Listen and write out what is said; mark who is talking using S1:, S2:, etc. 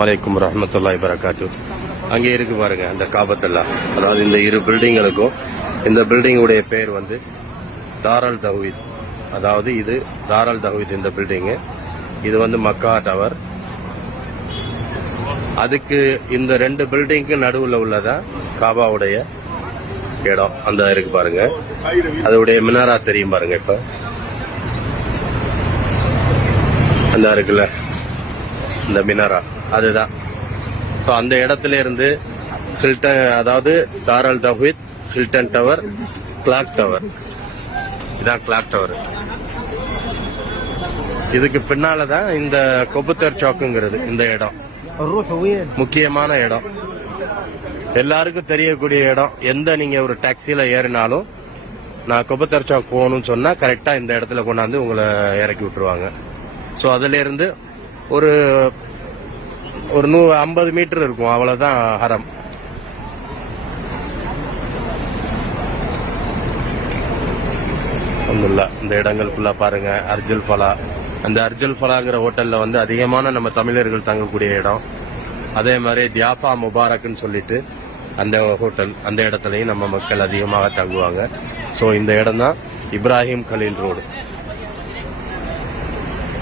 S1: வலைக்கும் ரஹமத்துல்லாய் பரகாத்து அங்கே இருக்கு பாருங்க அந்த காபத்தல்லா. அதாவது இந்த இரு பில்டிங்களுக்கும் இந்த பில்டிங்குடைய பேர் வந்து தாரல் தஹ்வீத் அதாவது இது தாரல் தஹ்வீத் இந்த பில்டிங் இது வந்து மக்கா டவர் அதுக்கு இந்த ரெண்டு பில்டிங்க்கு நடுவில் உள்ளதா காபாவுடைய இடம். அந்த இருக்கு பாருங்க. அதோடைய மினாரா தெரியும் பாருங்க இப்ப. அந்த இருக்குல்ல இந்த மினாரா. அதுதான். ஸோ அந்த இடத்துல இருந்து ஹில்டன் அதாவது தாரல் தஹ்வித் ஹில்டன் டவர் கிளாக் டவர் இதான் கிளாக் டவர் இதுக்கு பின்னால்தான் இந்த கொபுத்தர் சாக்குங்கிறது இந்த இடம். முக்கியமான இடம். எல்லாருக்கும் தெரியக்கூடிய இடம். எந்த நீங்க ஒரு டாக்ஸில ஏறினாலும் நான் கொபத்தர் சாக் போகணும்னு சொன்னா கரெக்டா இந்த இடத்துல கொண்டாந்து உங்களை இறக்கி விட்டுருவாங்க. ஸோ அதுல இருந்து ஒரு ஒரு நூ ஐம்பது மீட்டர் இருக்கும் அவ்வளவுதான் ஹரம். ஒன்றும் இந்த இடங்கள் ஃபுல்லா பாருங்க. அர்ஜுல் ஃபலா. அந்த அர்ஜுல் ஃபலாங்கிற ஹோட்டல்ல வந்து அதிகமான நம்ம தமிழர்கள் தங்கக்கூடிய இடம். அதே மாதிரி தியாபா முபாரக்னு சொல்லிட்டு அந்த ஹோட்டல் அந்த இடத்துலயும் நம்ம மக்கள் அதிகமாக தங்குவாங்க. ஸோ இந்த இடம் தான் இப்ராஹிம் கலீல் ரோடு.